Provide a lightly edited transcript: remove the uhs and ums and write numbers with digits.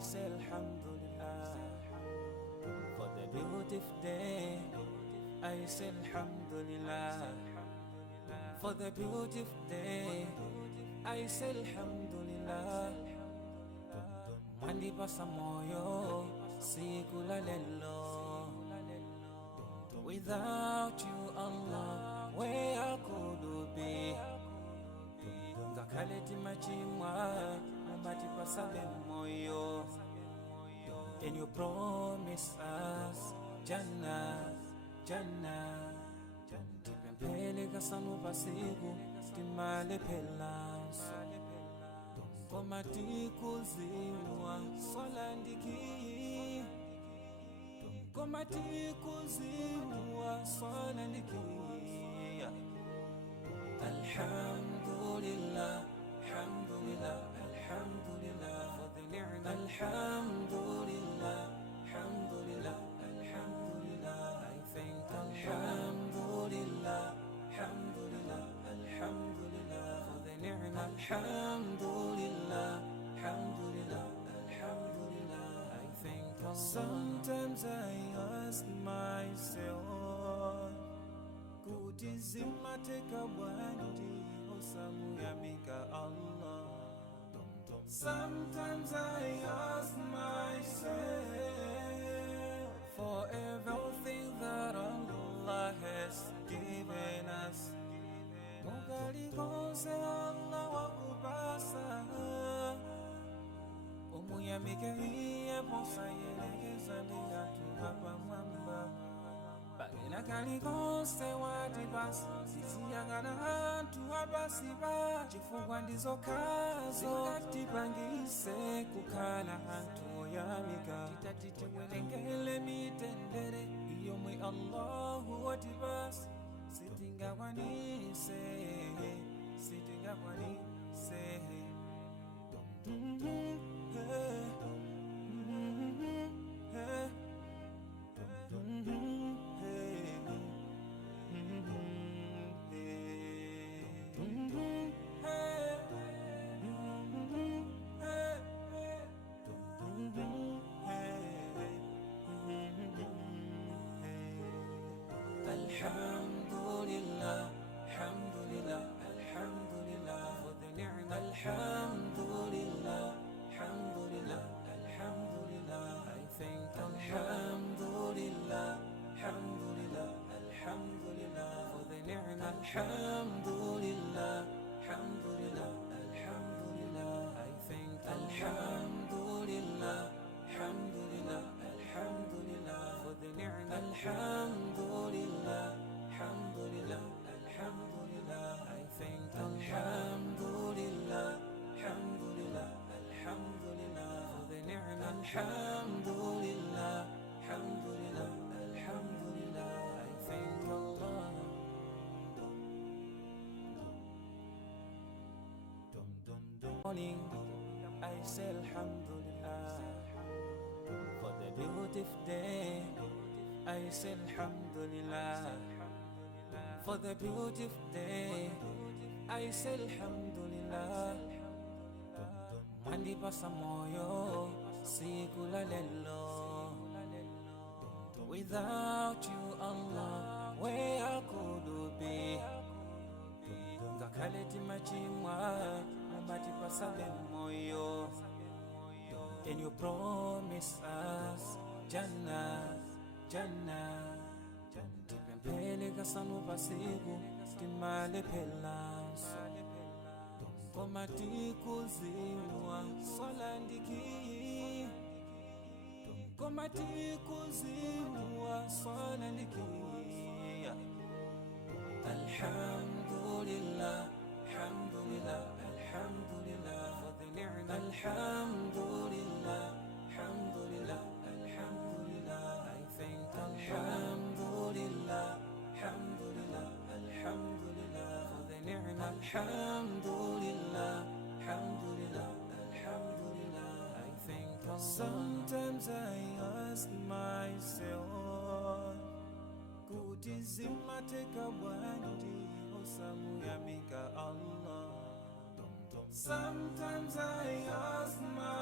say Alhamdulillah for the beautiful day. I say Alhamdulillah for the beautiful day. I say Alhamdulillah. Mandipasa moyo siku la lelo. Without you, Allah, where could be? Ngakaleti machimwa, mandipasa moyo. And you promise us Jannah, Jannah. Tipempele kasanu pasiku, timale pelanso. Komati kuzimwa, solandiki. Komati kuzimwa, solandiki. Alhamdulillah, alhamdulillah, alhamdulillah for the ni'mah. Alhamdulillah, alhamdulillah, alhamdulillah. I thank Alhamdulillah, alhamdulillah, alhamdulillah for the ni'mah. Alhamdulillah, alhamdulillah, alhamdulillah. I thank Allah. Sometimes I ask myself, kuti zimateka bwanji osamu yamika Allah. Sometimes I ask myself, for everything that Allah has given us, mugali konse Allah wakupasa. Umuyamike hiye posa yelekeza niyatu hapa mwamba. Bagina kalikonse watibasi, sisi yangana hantu habasiba. Chifungwa ndizo kazo, katipangise kukana hantu yamika. Titatiti welengele mitendere, iyo mwe Allahu watibasi. Sitinga kwanise, sitinga kwanise. Alhamdulillah, alhamdulillah, alhamdulillah for the ni'mah. Alhamdulillah, alhamdulillah, alhamdulillah. I thank Alhamdulillah, alhamdulillah, alhamdulillah for the ni'mah. Alhamdulillah, alhamdulillah, alhamdulillah. I thank Alhamdulillah, alhamdulillah, alhamdulillah for the ni'mah. Alhamdulillah, alhamdulillah, alhamdulillah. I thank Alhamdulillah, alhamdulillah, alhamdulillah for the ni'mah. Alhamdulillah, alhamdulillah, alhamdulillah. I thank Allah. Morning, I say Alhamdulillah for the beautiful day. I say Alhamdulillah for the beautiful day. I say Alhamdulillah. Mandipasa moyo siku la lelo. Without you, Allah, where could be? Ngakaleti machimwa, mandipasa moyo. And you promise us Jannah, Jannah. Tipempele kasanu pasiku, timale pelanso. Komati kuzimwa, solandiki. Komati kuzimwa, solandiki. Alhamdulillah, alhamdulillah, alhamdulillah for the ni'mah. Alhamdulillah, alhamdulillah, alhamdulillah. I thank Alhamdulillah, alhamdulillah, alhamdulillah for the ni'mah. Alhamdulillah, alhamdulillah, alhamdulillah. I thank Allah. Sometimes I ask myself, kuti zimateka bwanji osamu yamika Allah. Sometimes I ask myself,